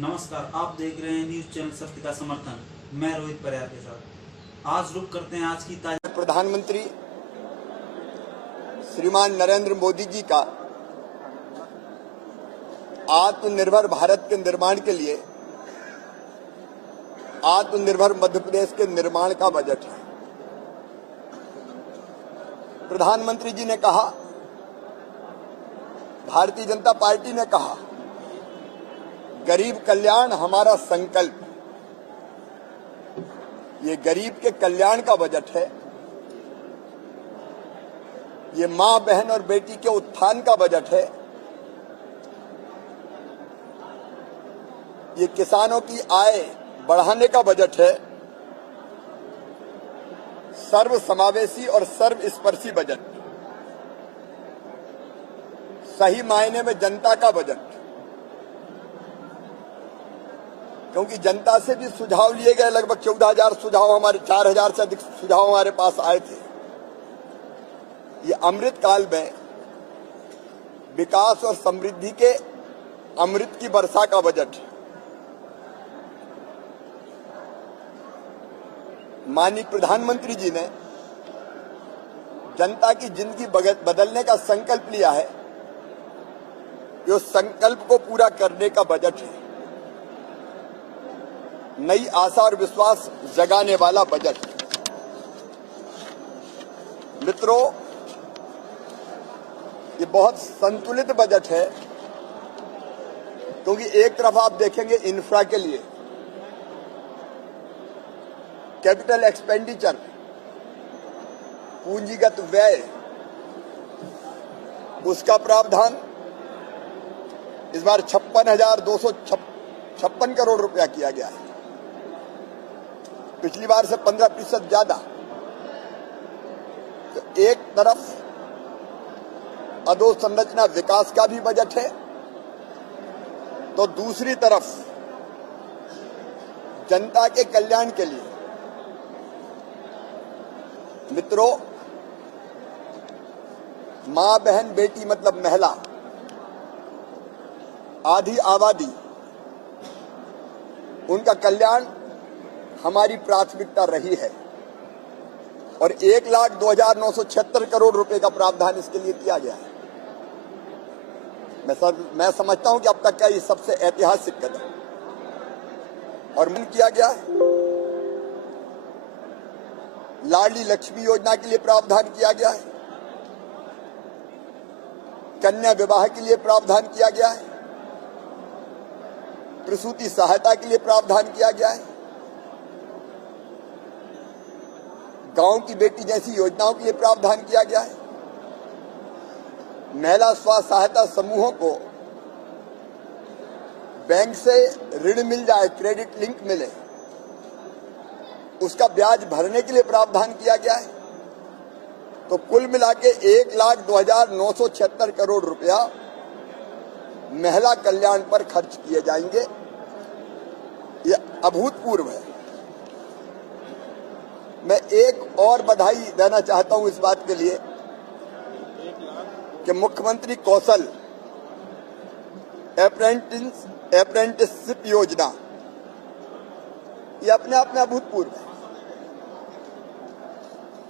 नमस्कार, आप देख रहे हैं न्यूज चैनल सत्य का समर्थन। मैं रोहित परियार के साथ आज रुक करते हैं आज की ताजा। प्रधानमंत्री श्रीमान नरेंद्र मोदी जी का आत्मनिर्भर भारत के निर्माण के लिए आत्मनिर्भर मध्य प्रदेश के निर्माण का बजट है। प्रधानमंत्री जी ने कहा, भारतीय जनता पार्टी ने कहा, गरीब कल्याण हमारा संकल्प। ये गरीब के कल्याण का बजट है। ये मां, बहन और बेटी के उत्थान का बजट है। ये किसानों की आय बढ़ाने का बजट है। सर्व समावेशी और सर्वस्पर्शी बजट, सही मायने में जनता का बजट। क्योंकि जनता से भी सुझाव लिए गए, लगभग 14,000 सुझाव, हमारे 4,000 से अधिक सुझाव हमारे पास आए थे। ये अमृत काल में विकास और समृद्धि के अमृत की वर्षा का बजट है। माननीय प्रधानमंत्री जी ने जनता की जिंदगी बदलने का संकल्प लिया है। ये उस संकल्प को पूरा करने का बजट है। नई आशा और विश्वास जगाने वाला बजट। मित्रों, ये बहुत संतुलित बजट है। क्योंकि एक तरफ आप देखेंगे इंफ्रा के लिए कैपिटल एक्सपेंडिचर, पूंजीगत व्यय, उसका प्रावधान इस बार 56,256 करोड़ रुपया किया गया है। पिछली बार से 15% ज्यादा। तो एक तरफ अधोसंरचना विकास का भी बजट है, तो दूसरी तरफ जनता के कल्याण के लिए। मित्रों, मां, बहन, बेटी मतलब महिला, आधी आबादी, उनका कल्याण हमारी प्राथमिकता रही है। और 1,02,976 करोड़ रुपए का प्रावधान इसके लिए किया गया है। मैं समझता हूं कि अब तक का ये सबसे ऐतिहासिक कदम और मन किया गया है। लाडली लक्ष्मी योजना के लिए प्रावधान किया गया है। कन्या विवाह के लिए प्रावधान किया गया है। प्रसूति सहायता के लिए प्रावधान किया गया है। गांव की बेटी जैसी योजनाओं के लिए प्रावधान किया गया है। महिला स्व सहायता समूहों को बैंक से ऋण मिल जाए, क्रेडिट लिंक मिले, उसका ब्याज भरने के लिए प्रावधान किया गया है। तो कुल मिला के 1,02,976 करोड़ रुपया महिला कल्याण पर खर्च किए जाएंगे। ये अभूतपूर्व है। मैं एक और बधाई देना चाहता हूं इस बात के लिए कि मुख्यमंत्री कौशल अप्रेंटिसशिप योजना, ये अपने आप में अभूतपूर्व है।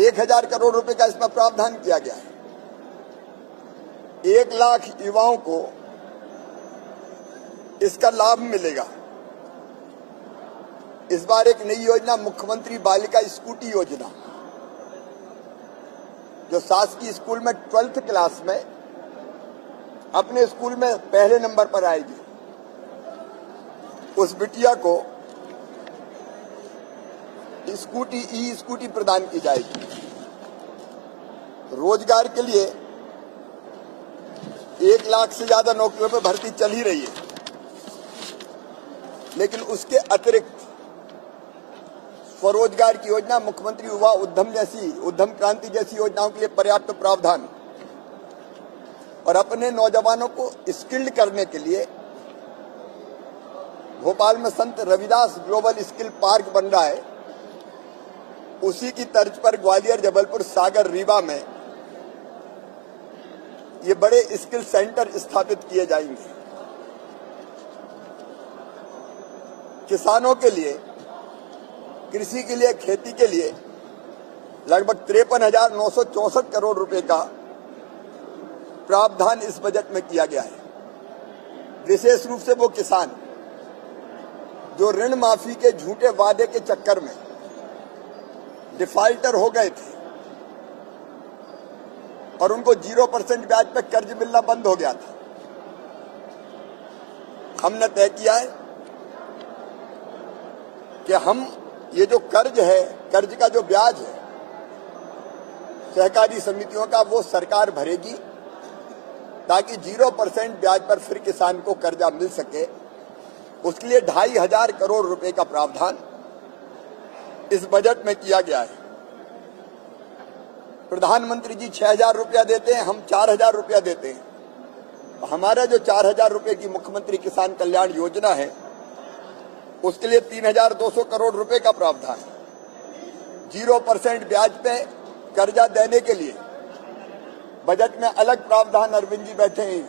1,000 करोड़ रुपए का इसमें प्रावधान किया गया है। 1 लाख युवाओं को इसका लाभ मिलेगा। इस बार एक नई योजना, मुख्यमंत्री बालिका स्कूटी योजना, जो शासकीय स्कूल में 12th क्लास में अपने स्कूल में पहले नंबर पर आएगी, उस बिटिया को स्कूटी प्रदान की जाएगी। रोजगार के लिए 1 लाख से ज्यादा नौकरियों पर भर्ती चल ही रही है। लेकिन उसके अतिरिक्त स्वरोजगार की योजना, मुख्यमंत्री युवा उद्यम क्रांति जैसी योजनाओं के लिए पर्याप्त प्रावधान, और अपने नौजवानों को स्किल्ड करने के लिए भोपाल में संत रविदास ग्लोबल स्किल पार्क बन रहा है। उसी की तर्ज पर ग्वालियर, जबलपुर, सागर, रीवा में ये बड़े स्किल सेंटर स्थापित किए जाएंगे। किसानों के लिए, कृषि के लिए, खेती के लिए लगभग 53,964 करोड़ रुपए का प्रावधान इस बजट में किया गया है। विशेष रूप से वो किसान जो ऋण माफी के झूठे वादे के चक्कर में डिफाल्टर हो गए थे और उनको 0% ब्याज पर कर्ज मिलना बंद हो गया था, हमने तय किया है कि हम ये जो कर्ज है, कर्ज का जो ब्याज है सहकारी समितियों का, वो सरकार भरेगी ताकि 0% ब्याज पर फिर किसान को कर्जा मिल सके। उसके लिए 2,500 करोड़ रुपए का प्रावधान इस बजट में किया गया है। प्रधानमंत्री जी 6,000 रुपया देते हैं, हम 4,000 रुपया देते हैं। हमारा जो 4,000 रुपए की मुख्यमंत्री किसान कल्याण योजना है उसके लिए 3,200 करोड़ रुपए का प्रावधान, 0% ब्याज पे कर्जा देने के लिए बजट में अलग प्रावधान। अरविंद जी बैठे हैं,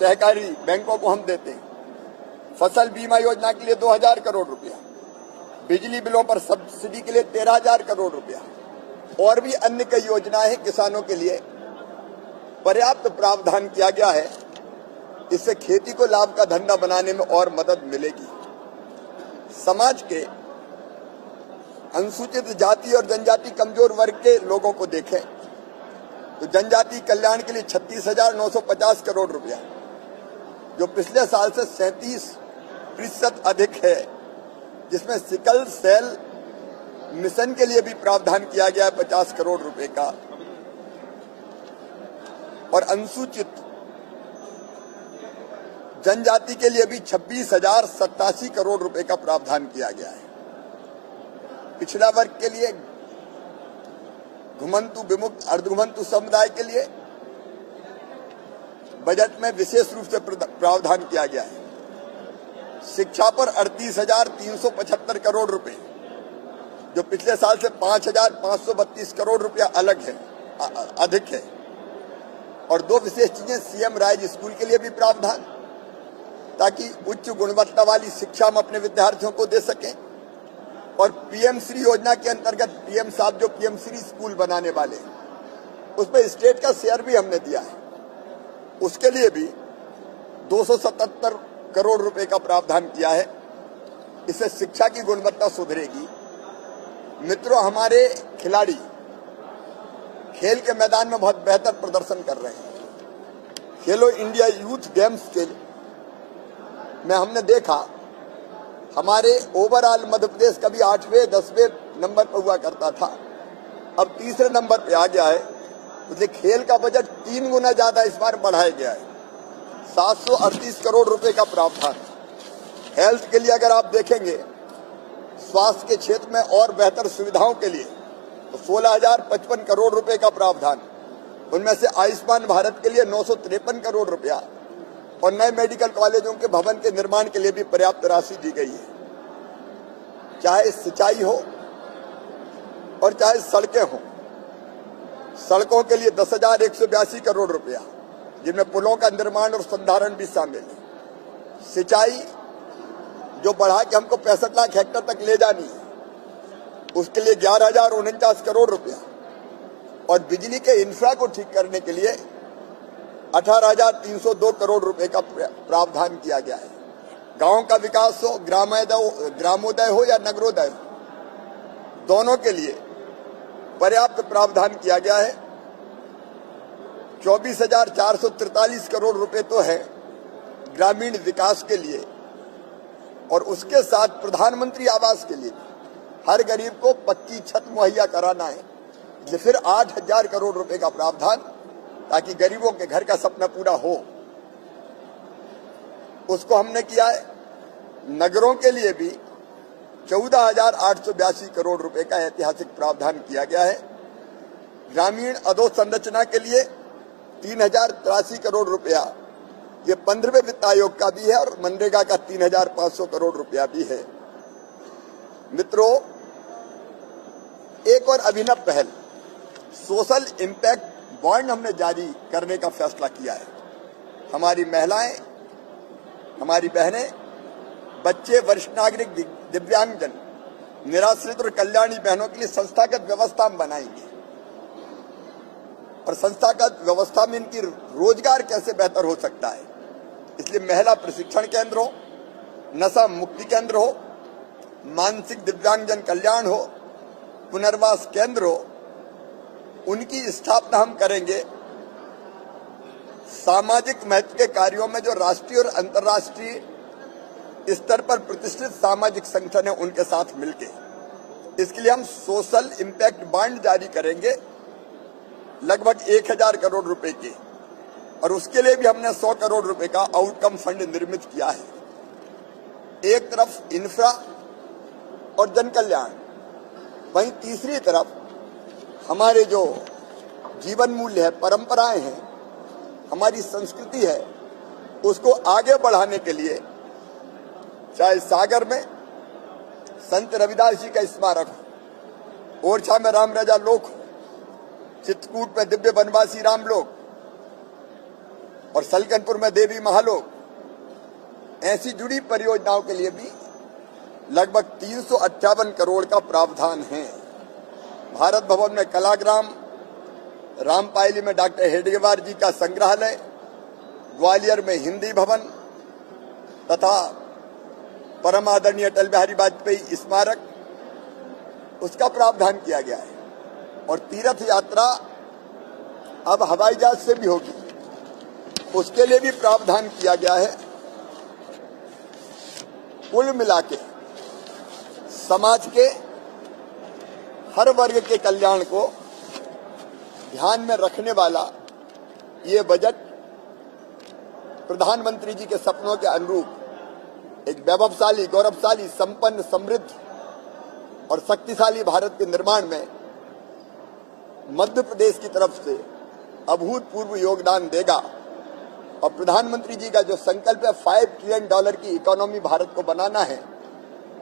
सहकारी बैंकों को हम देते हैं। फसल बीमा योजना के लिए 2,000 करोड़ रुपया, बिजली बिलों पर सब्सिडी के लिए 13,000 करोड़ रुपया और भी अन्य कई योजनाएं हैं किसानों के लिए। पर्याप्त प्रावधान किया गया है, इससे खेती को लाभ का धंधा बनाने में और मदद मिलेगी। समाज के अनुसूचित जाति और जनजाति कमजोर वर्ग के लोगों को देखें तो जनजाति कल्याण के लिए 36,950 करोड़ रुपया, जो पिछले साल से 37% अधिक है, जिसमें सिकल सेल मिशन के लिए भी प्रावधान किया गया है 50 करोड़ रुपए का, और अनुसूचित जनजाति के लिए भी 26,087 करोड़ रुपए का प्रावधान किया गया है। पिछड़ा वर्ग के लिए, घुमंतु विमुक्त अर्धघुमंतु समुदाय के लिए बजट में विशेष रूप से प्रावधान किया गया है। शिक्षा पर 38,375 करोड़ रुपए, जो पिछले साल से 5,532 करोड़ रुपया अधिक है। और दो विशेष चीजें, सीएम राइज स्कूल के लिए भी प्रावधान, ताकि उच्च गुणवत्ता वाली शिक्षा हम अपने विद्यार्थियों को दे सकें। और पीएम श्री योजना के अंतर्गत पीएम साहब जो पीएम श्री स्कूल बनाने वाले, उसमें स्टेट का शेयर भी हमने दिया है, उसके लिए भी 277 करोड़ रुपए का प्रावधान किया है। इससे शिक्षा की गुणवत्ता सुधरेगी। मित्रों, हमारे खिलाड़ी खेल के मैदान में बहुत बेहतर प्रदर्शन कर रहे हैं। खेलो इंडिया यूथ गेम्स के में हमने देखा, हमारे ओवरऑल मध्य प्रदेश कभी 8वें 10वें नंबर पर हुआ करता था, अब 3रे नंबर पे आ गया है। इसलिए खेल का बजट 3 गुना ज्यादा इस बार बढ़ाया गया है। 738 करोड़ रुपए का प्रावधान। हेल्थ के लिए अगर आप देखेंगे, स्वास्थ्य के क्षेत्र में और बेहतर सुविधाओं के लिए तो 16,055 करोड़ रुपए का प्रावधान। उनमें से आयुष्मान भारत के लिए 953 करोड़ रुपया और नए मेडिकल कॉलेजों के भवन के निर्माण के लिए भी पर्याप्त राशि दी गई है। चाहे सिंचाई हो और चाहे सड़कें हो, सड़कों के लिए 10,182 करोड़ रुपया, जिनमें पुलों का निर्माण और संधारण भी शामिल है। सिंचाई जो बढ़ा के हमको 65 लाख हेक्टेयर तक ले जानी है, उसके लिए 11,049 करोड़ रुपया और बिजली के इंफ्रा को ठीक करने के लिए 18,302 करोड़ रुपए का प्रावधान किया गया है। गांव का विकास हो, ग्रामोदय हो या नगरोदय हो, दोनों के लिए पर्याप्त प्रावधान किया गया है। 24,443 करोड़ रुपए तो है ग्रामीण विकास के लिए, और उसके साथ प्रधानमंत्री आवास के लिए हर गरीब को पक्की छत मुहैया कराना है। ये फिर 8,000 करोड़ रुपए का प्रावधान, ताकि गरीबों के घर का सपना पूरा हो, उसको हमने किया है। नगरों के लिए भी 14,882 करोड़ रुपए का ऐतिहासिक प्रावधान किया गया है। ग्रामीण अधोसंरचना के लिए 3,083 करोड़ रुपया, ये 15वें वित्त आयोग का भी है, और मनरेगा का 3,500 करोड़ रुपया भी है। मित्रों, एक और अभिनव पहल, सोशल इम्पैक्ट बॉन्ड हमने जारी करने का फैसला किया है। हमारी महिलाएं, हमारी बहनें बच्चे, वरिष्ठ नागरिक, दिव्यांगजन, निराश्रित और कल्याणी बहनों के लिए संस्थागत व्यवस्था हम बनाएंगे। और संस्थागत व्यवस्था में इनकी रोजगार कैसे बेहतर हो सकता है, इसलिए महिला प्रशिक्षण केंद्र हो, नशा मुक्ति केंद्र हो, मानसिक दिव्यांगजन कल्याण हो, पुनर्वास केंद्र हो, उनकी स्थापना हम करेंगे। सामाजिक महत्व के कार्यों में जो राष्ट्रीय और अंतर्राष्ट्रीय स्तर पर प्रतिष्ठित सामाजिक संगठन है, उनके साथ मिलके इसके लिए हम सोशल इम्पैक्ट बॉन्ड जारी करेंगे लगभग 1000 करोड़ रुपए के, और उसके लिए भी हमने 100 करोड़ रुपए का आउटकम फंड निर्मित किया है। एक तरफ इंफ्रा और जन कल्याण, वहीं तीसरी तरफ हमारे जो जीवन मूल्य है, परंपराएं हैं, हमारी संस्कृति है, उसको आगे बढ़ाने के लिए चाहे सागर में संत रविदास जी का स्मारक हो, ओरछा में राम राजा लोक हो, चित्रकूट में दिव्य वनवासी राम लोक और सलकनपुर में देवी महालोक, ऐसी जुड़ी परियोजनाओं के लिए भी लगभग 358 करोड़ का प्रावधान है। भारत भवन में कलाग्राम, रामपायली में डॉक्टर हेडगेवार जी का संग्रहालय, ग्वालियर में हिंदी भवन तथा परम आदरणीय अटल बिहारी वाजपेयी स्मारक, उसका प्रावधान किया गया है। और तीर्थ यात्रा अब हवाई जहाज से भी होगी, उसके लिए भी प्रावधान किया गया है। कुल मिलाके समाज के हर वर्ग के कल्याण को ध्यान में रखने वाला ये बजट प्रधानमंत्री जी के सपनों के अनुरूप एक वैभवशाली, गौरवशाली, संपन्न, समृद्ध और शक्तिशाली भारत के निर्माण में मध्य प्रदेश की तरफ से अभूतपूर्व योगदान देगा। और प्रधानमंत्री जी का जो संकल्प है $5 ट्रिलियन की इकोनॉमी भारत को बनाना है,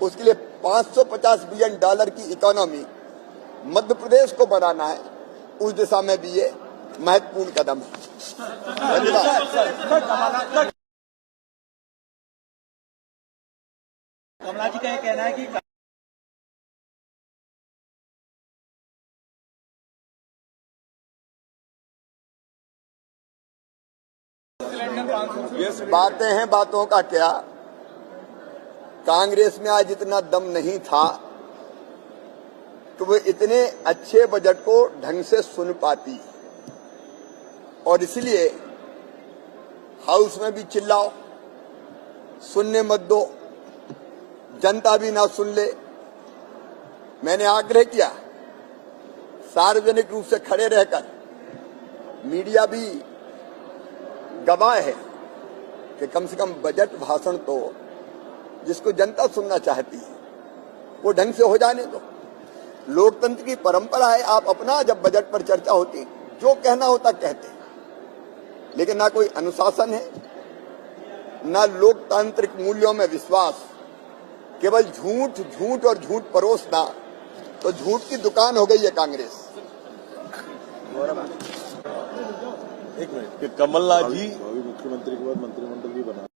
उसके लिए $550 बिलियन की इकोनॉमी मध्य प्रदेश को बनाना है, उस दिशा में भी ये महत्वपूर्ण कदम है। धन्यवाद। कमला जी का ये कहना है कि बातें हैं, बातों का क्या। कांग्रेस में आज इतना दम नहीं था तो वो इतने अच्छे बजट को ढंग से सुन पाती, और इसलिए हाउस में भी चिल्लाओ, सुनने मत दो, जनता भी ना सुन ले। मैंने आग्रह किया सार्वजनिक रूप से खड़े रहकर, मीडिया भी गवाह है कि कम से कम बजट भाषण तो जिसको जनता सुनना चाहती है वो ढंग से हो जाने दो। लोकतंत्र की परंपरा है, आप अपना जब बजट पर चर्चा होती जो कहना होता कहते, लेकिन ना कोई अनुशासन है, ना लोकतांत्रिक मूल्यों में विश्वास, केवल झूठ झूठ और झूठ परोसना, तो झूठ की दुकान हो गई है कांग्रेस। एक मिनट कि कमलनाथ जी मुख्यमंत्री के बाद मंत्रिमंडल भी बना